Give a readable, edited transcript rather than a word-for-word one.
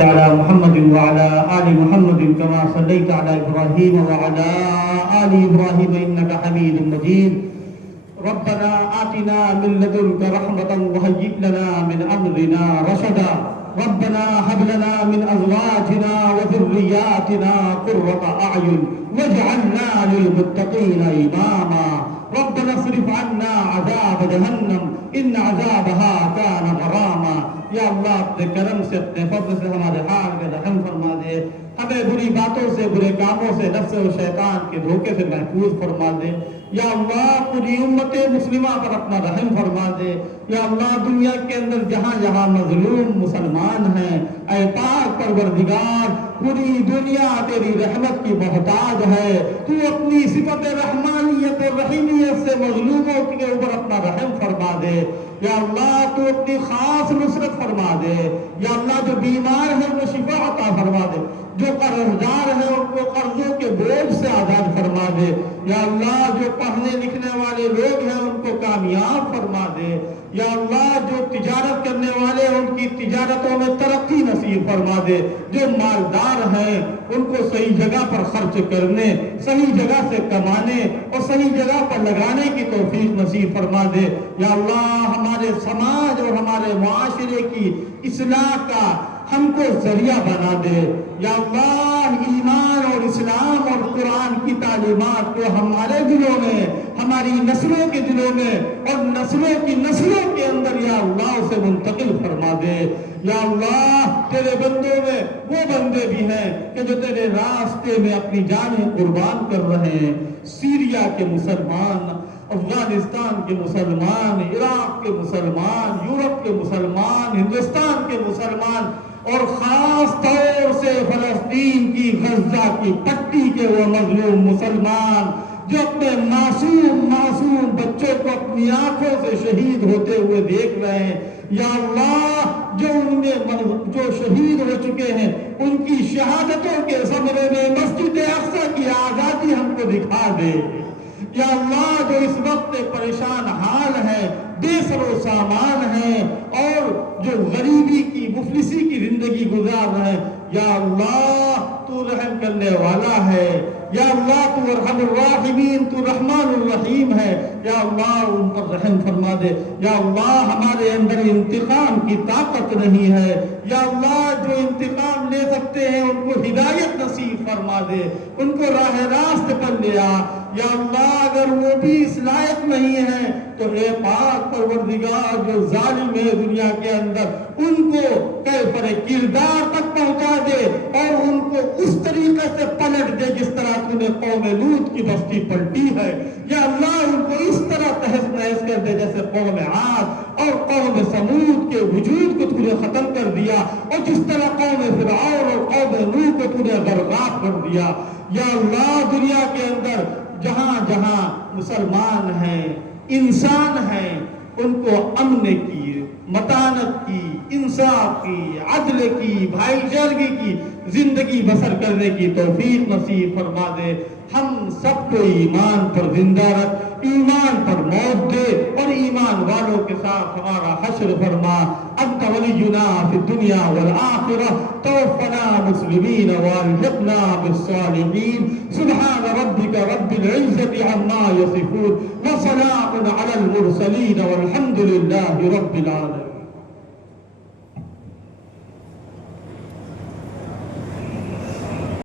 على محمد وعلى آل محمد كما صليت على إبراهيم وعلى آل إبراهيم إنك حميد مجيد ربنا آتنا من لدنك رحمة وهيئ لنا من أمرنا رشدا ربنا هب لنا من أزواجنا وذرياتنا قرة أعين واجعلنا للمتقين إماما ربنا اصرف عنا عذاب جهنم إن عذابها كان غراما یا اللہ اپنے کرم سے اپنے فضل سے ہمارے حال کا رحم فرما دے، ہمیں بری باتوں سے برے کاموں سے نفس و شیطان کے دھوکے سے محفوظ فرما دے، یا اللہ پوری امت مسلمہ پر اپنا رحم فرما دے، یا اللہ دنیا کے اندر جہاں جہاں مظلوم مسلمان ہیں اے پاک پروردگار پوری دنیا تیری رحمت کی محتاج ہے، تو اپنی صفت رحمانیت اور رحیمیت سے مظلوموں کے اوپر اپنا رحم فرما دے، یا اللہ تو اپنی خاص نصرت فرما دے، یا اللہ جو بیمار ہے وہ شفا عطا فرما دے، جو قرضدار ہے ان کو قرضوں کے بوجھ سے آزاد فرما دے، یا اللہ جو پڑھنے لکھنے والے لوگ ہیں ان کو کامیاب فرما دے، یا اللہ جو تجارت کرنے والے ہیں ان کی تجارتوں میں ترقی نصیب فرما دے، جو مالدار ہیں ان کو صحیح جگہ پر خرچ کرنے، صحیح جگہ سے کمانے اور صحیح جگہ پر لگانے کی توفیق نصیب فرما دے، یا اللہ ہمارے سماج اور ہمارے معاشرے کی اصلاح کا ہم کو ذریعہ بنا دے، یا اللہ ایمان اور اسلام اور قرآن کی تعلیمات کو ہمارے دلوں میں، ہماری نسلوں کے دلوں میں اور نسلوں کی نسلوں کے اندر یا اللہ اسے منتقل فرما دے، یا اللہ تیرے بندوں میں وہ بندے بھی ہیں کہ جو تیرے راستے میں اپنی جانیں قربان کر رہے ہیں، سیریا کے مسلمان، افغانستان کے مسلمان، عراق کے مسلمان، یورپ کے مسلمان، ہندوستان کے مسلمان اور خاص طور سے فلسطین کی غزہ کی پٹی کے وہ مظلوم مسلمان جو اپنے معصوم بچوں کو اپنی آنکھوں سے شہید ہوتے ہوئے دیکھ رہے ہیں، یا اللہ جو ان میں جو شہید ہو چکے ہیں ان کی شہادتوں کے ثمرے میں مسجد اقصی کی آزادی ہم کو دکھا دے، یا اللہ جو اس وقت پریشان حال ہے، بے سر و سامان ہیں اور جو غریبی کی مفلسی کی زندگی گزار رہے ہیں، یا اللہ تو رحم کرنے والا ہے، یا اللہ تو ارحم الراحمین، تو رحمان الرحیم ہے، یا اللہ ان پر رحم فرما دے، یا اللہ ہمارے اندر انتقام کی طاقت نہیں ہے، یا اللہ جو انتقام لے سکتے ہیں ان کو ہدایت نصیب فرما دے، ان کو راہ راست پر لے آ، یا اللہ اگر وہ بھی اس لائق نہیں ہے تو اے پاک پروردگار جو ظالم ہے دنیا کے اندر ان کو کیفر کردار تک پہنچا دے اور ان کو اس طریقے سے پلٹ دے جس طرح تو نے قوم لوط کی بستی پلٹی ہے، یا اللہ ان کو اس طرح تہس نہس کر دے جیسے قوم عاد اور قوم سمود کے وجود کو تو نے ختم کر دیا اور جس طرح قوم فرعون اور قوم نوح کو تو نے غرقاب کر دیا، یا اللہ دنیا کے اندر جہاں جہاں مسلمان ہیں انسان ہیں ان کو امن کی، متانت کی، انصاف کی، عدل کی، بھائی چارگی کی زندگی بسر کرنے کی توفیق نصیب فرما دے، ہم سب کو ایمان پر زندہ رکھ، ایمان پر موت دے اور ایمان والوں کے ساتھ ہمارا حشر فرما، انت ولینا فی الدنیا والآخرہ توفنا مسلمین والحقنا بالصالحین، سبحان ربک رب العزت عما یصفون وسلام علی المرسلین والحمد للہ رب العالمین۔